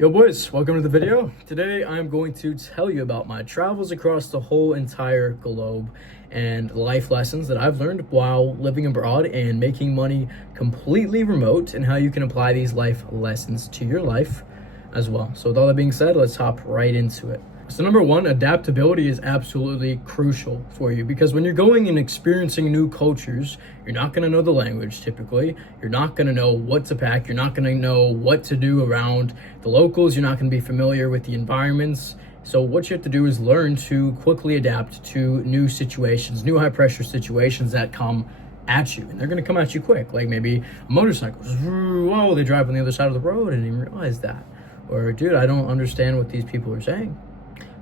Yo boys, welcome to the video. Today I'm going to tell you about my travels across the whole entire globe and life lessons that I've learned while living abroad and making money completely remote, and how you can apply these life lessons to your life as well. So with all that being said, let's hop right into it. So number one, adaptability is absolutely crucial for you, because when you're going and experiencing new cultures, you're not going to know the language typically. You're not going to know what to pack. You're not going to know what to do around the locals. You're not going to be familiar with the environments. So what you have to do is learn to quickly adapt to new situations, new high pressure situations that come at you. And they're going to come at you quick. Like maybe a motorcycle, whoa, they drive on the other side of the road and didn't even realize that. Or dude, I don't understand what these people are saying,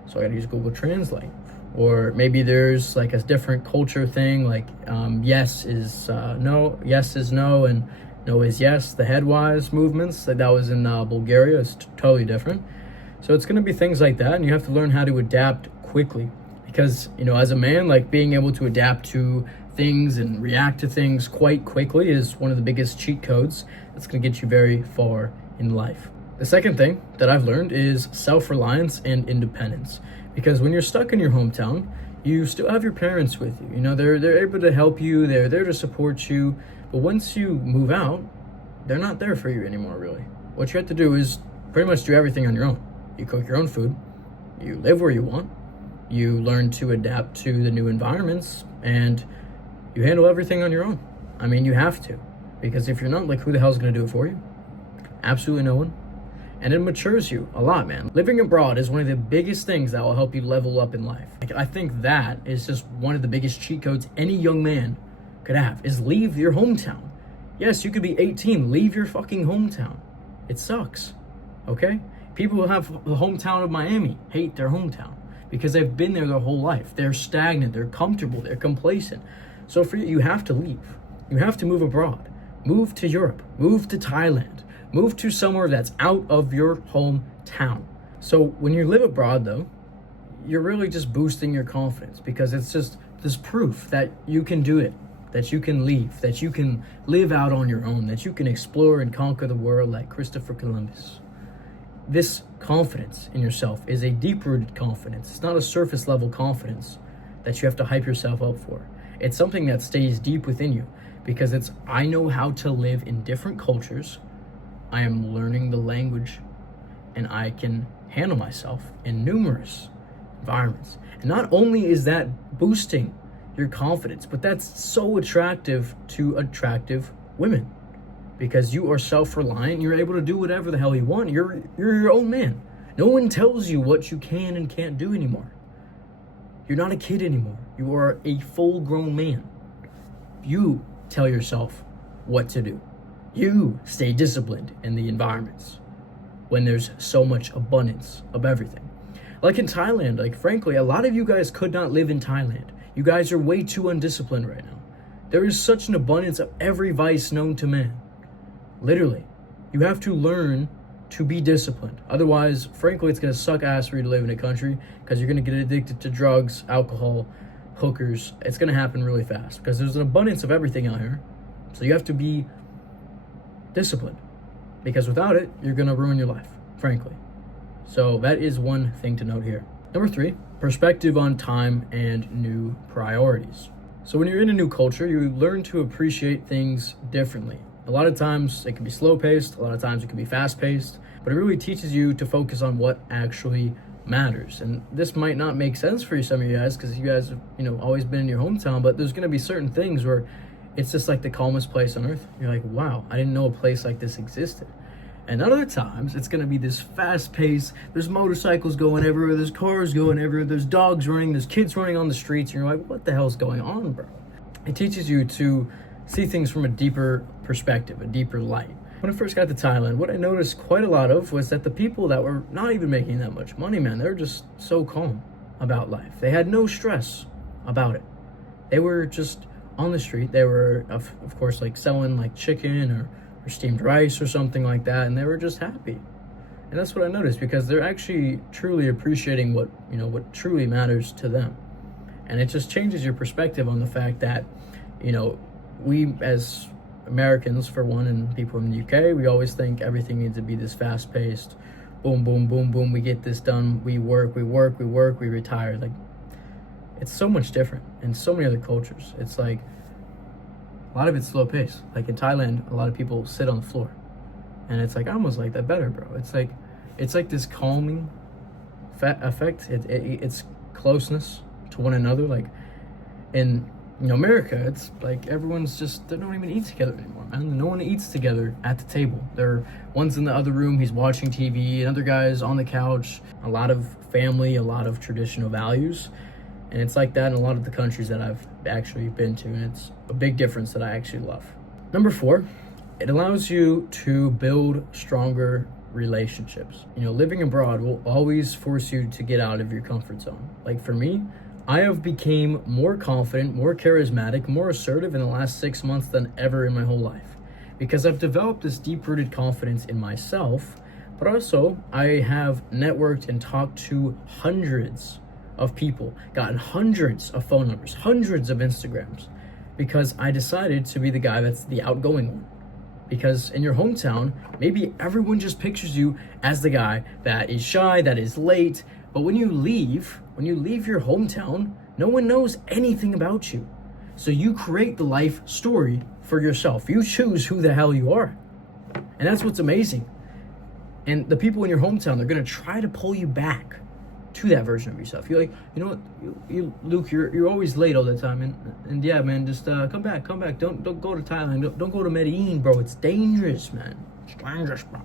so I gotta use Google Translate. Or maybe there's like a different culture thing, like yes is no, yes is no, and no is yes. The headwise movements, that was in Bulgaria, is totally different. So it's gonna be things like that, and you have to learn how to adapt quickly. Because, you know, as a man, like being able to adapt to things and react to things quite quickly is one of the biggest cheat codes that's gonna get you very far in life. The second thing that I've learned is self-reliance and independence. Because when you're stuck in your hometown, you still have your parents with you. You know, they're able to help you, they're there to support you. But once you move out, they're not there for you anymore, really. What you have to do is pretty much do everything on your own. You cook your own food, you live where you want, you learn to adapt to the new environments, and you handle everything on your own. I mean, you have to. Because if you're not, like, who the hell's gonna do it for you? Absolutely no one. And it matures you a lot, man. Living abroad is one of the biggest things that will help you level up in life. Like, I think that is just one of the biggest cheat codes any young man could have, is leave your hometown. Yes, you could be 18, leave your fucking hometown. It sucks, okay? People who have the hometown of Miami hate their hometown because they've been there their whole life. They're stagnant, they're comfortable, they're complacent. So for you, you have to leave. You have to move abroad. Move to Europe, move to Thailand. Move to somewhere that's out of your hometown. So when you live abroad, though, you're really just boosting your confidence, because it's just this proof that you can do it, that you can leave, that you can live out on your own, that you can explore and conquer the world like Christopher Columbus. This confidence in yourself is a deep-rooted confidence. It's not a surface-level confidence that you have to hype yourself up for. It's something that stays deep within you, because it's, I know how to live in different cultures. I am learning the language, and I can handle myself in numerous environments. And not only is that boosting your confidence, but that's so attractive to attractive women, because you are self-reliant. You're able to do whatever the hell you want. You're your own man. No one tells you what you can and can't do anymore. You're not a kid anymore. You are a full-grown man. You tell yourself what to do. You stay disciplined in the environments when there's so much abundance of everything. Like in Thailand, like frankly, a lot of you guys could not live in Thailand. You guys are way too undisciplined right now. There is such an abundance of every vice known to man. Literally, you have to learn to be disciplined. Otherwise, frankly, it's going to suck ass for you to live in a country, because you're going to get addicted to drugs, alcohol, hookers. It's going to happen really fast because there's an abundance of everything out here. So you have to be discipline, because without it, you're gonna ruin your life, frankly. So that is one thing to note here. Number three, perspective on time and new priorities. So when you're in a new culture, you learn to appreciate things differently. A lot of times it can be slow paced, a lot of times it can be fast paced, but it really teaches you to focus on what actually matters. And this might not make sense for some of you guys, because you guys have, always been in your hometown, but there's gonna be certain things where it's just like the calmest place on earth. You're like, wow, I didn't know a place like this existed. And other times, it's going to be this fast pace. There's motorcycles going everywhere. There's cars going everywhere. There's dogs running. There's kids running on the streets. And you're like, what the hell's going on, bro? It teaches you to see things from a deeper perspective, a deeper light. When I first got to Thailand, what I noticed quite a lot of was that the people that were not even making that much money, man, they were just so calm about life. They had no stress about it. They were just on the street. They were, of course, like selling like chicken or steamed rice or something like that, and they were just happy. And that's what I noticed, because they're actually truly appreciating what truly matters to them. And it just changes your perspective on the fact that, we as Americans, for one, and people in the UK, we always think everything needs to be this fast-paced, boom, boom, boom, boom, we get this done, we work, we retire. Like, it's so much different in so many other cultures. It's like a lot of it's slow pace. Like in Thailand, a lot of people sit on the floor, and it's like I almost like that better, bro. It's like this calming effect. It's closeness to one another. Like in America, it's like everyone's they don't even eat together anymore, man. No one eats together at the table. One's in the other room, he's watching TV, another guy's on the couch. A lot of family, a lot of traditional values. And it's like that in a lot of the countries that I've actually been to, and it's a big difference that I actually love. Number 4, it allows you to build stronger relationships. Living abroad will always force you to get out of your comfort zone. Like for me, I have become more confident, more charismatic, more assertive in the last 6 months than ever in my whole life, because I've developed this deep-rooted confidence in myself, but also I have networked and talked to hundreds of people, gotten hundreds of phone numbers, hundreds of Instagrams, because I decided to be the guy that's the outgoing one. Because in your hometown, maybe everyone just pictures you as the guy that is shy, that is late, but when you leave your hometown, no one knows anything about you. So you create the life story for yourself. You choose who the hell you are. And that's what's amazing. And the people in your hometown, they're gonna try to pull you back to that version of yourself. You're like, you know what, Luke, you're always late all the time, and yeah, man, just come back. Don't go to Thailand. Don't go to Medellin, bro. It's dangerous, man. It's dangerous, bro.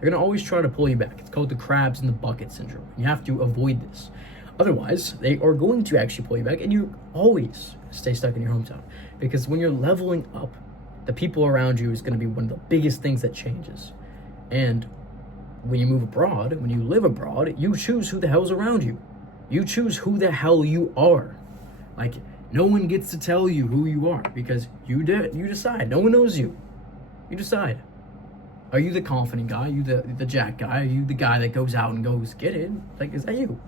They're gonna always try to pull you back. It's called the crabs in the bucket syndrome. You have to avoid this. Otherwise, they are going to actually pull you back, and you always stay stuck in your hometown. Because when you're leveling up, the people around you is going to be one of the biggest things that changes. And when you move abroad, when you live abroad, you choose who the hell's around you. You choose who the hell you are. Like, no one gets to tell you who you are, because you decide. No one knows you. You decide. Are you the confident guy? Are you the jack guy? Are you the guy that goes out and goes get it? Like, is that you?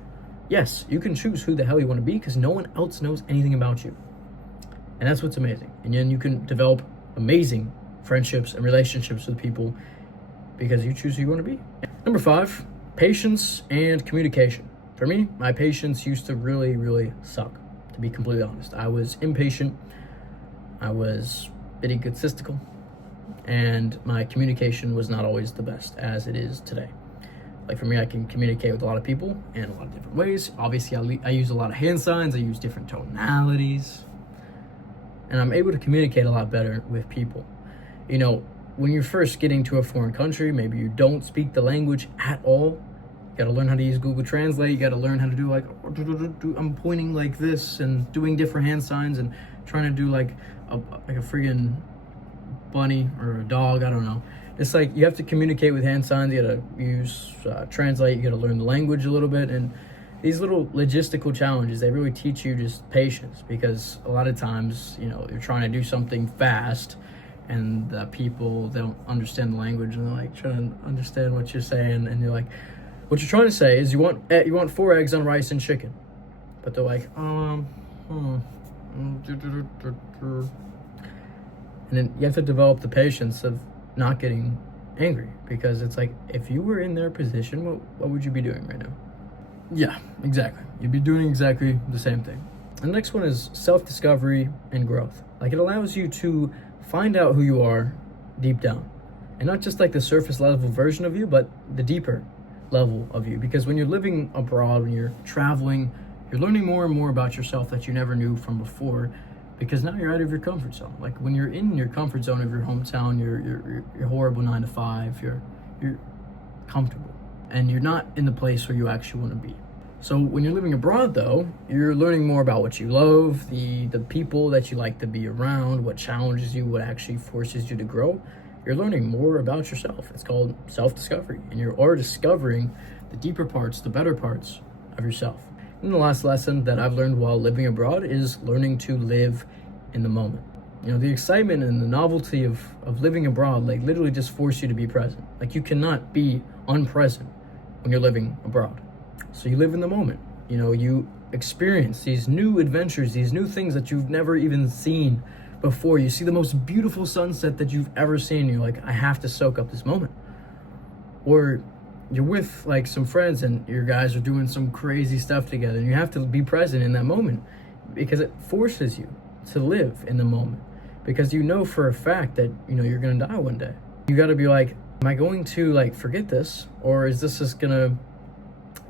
Yes, you can choose who the hell you want to be, because no one else knows anything about you. And that's what's amazing. And then you can develop amazing friendships and relationships with people because you choose who you want to be. Number 5, patience and communication. For me, my patience used to really, really suck, to be completely honest. I was impatient. I was bit egotistical. And my communication was not always the best as it is today. Like for me, I can communicate with a lot of people in a lot of different ways. Obviously, I use a lot of hand signs. I use different tonalities. And I'm able to communicate a lot better with people. You know, when you're first getting to a foreign country, maybe you don't speak the language at all. You gotta learn how to use Google Translate. You gotta learn how to do I'm pointing like this and doing different hand signs and trying to do like a friggin' bunny or a dog, I don't know. It's like you have to communicate with hand signs. You gotta use Translate. You gotta learn the language a little bit. And these little logistical challenges, they really teach you just patience, because a lot of times, you're trying to do something fast and the people don't understand the language, and they're like trying to understand what you're saying, and you're like, what you're trying to say is you want 4 eggs on rice and chicken, but they're like, and then you have to develop the patience of not getting angry, because it's like, if you were in their position, what would you be doing right now? Yeah, exactly. You'd be doing exactly the same thing. And the next one is self-discovery and growth. Like, it allows you to find out who you are deep down, and not just like the surface level version of you, but the deeper level of you. Because when you're living abroad, when you're traveling, you're learning more and more about yourself that you never knew from before, because now you're out of your comfort zone. Like when you're in your comfort zone of your hometown, you're horrible 9 to 5, you're comfortable, and you're not in the place where you actually want to be. So when you're living abroad, though, you're learning more about what you love, the people that you like to be around, what challenges you, what actually forces you to grow. You're learning more about yourself. It's called self-discovery, and you are discovering the deeper parts, the better parts of yourself. And the last lesson that I've learned while living abroad is learning to live in the moment. The excitement and the novelty of living abroad, like, literally just force you to be present. Like, you cannot be unpresent when you're living abroad. So you live in the moment. You experience these new adventures, these new things that you've never even seen before. You see the most beautiful sunset that you've ever seen. You're like, I have to soak up this moment. Or you're with like some friends and your guys are doing some crazy stuff together, and you have to be present in that moment because it forces you to live in the moment, because you know for a fact that you're gonna die one day. You got to be like, am I going to like forget this, or is this just gonna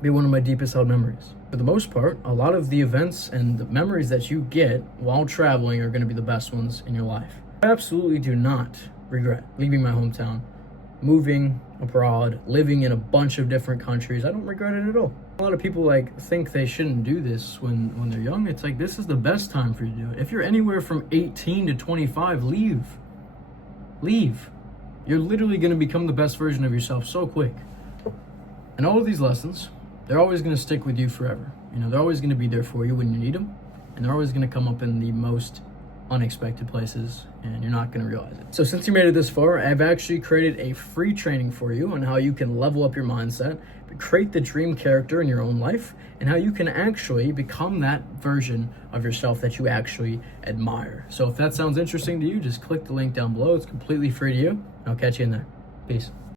be one of my deepest held memories? For the most part, a lot of the events and the memories that you get while traveling are going to be the best ones in your life. I absolutely do not regret leaving my hometown, moving abroad, living in a bunch of different countries. I don't regret it at all. A lot of people like think they shouldn't do this when they're young. It's like, this is the best time for you to do it. If you're anywhere from 18 to 25, leave. You're literally going to become the best version of yourself so quick. And all of these lessons, they're always going to stick with you forever. They're always going to be there for you when you need them, and they're always going to come up in the most unexpected places, and you're not going to realize it. So since you made it this far, I've actually created a free training for you on how you can level up your mindset, create the dream character in your own life, and how you can actually become that version of yourself that you actually admire. So if that sounds interesting to you, just click the link down below. It's completely free to you. I'll catch you in there. Peace.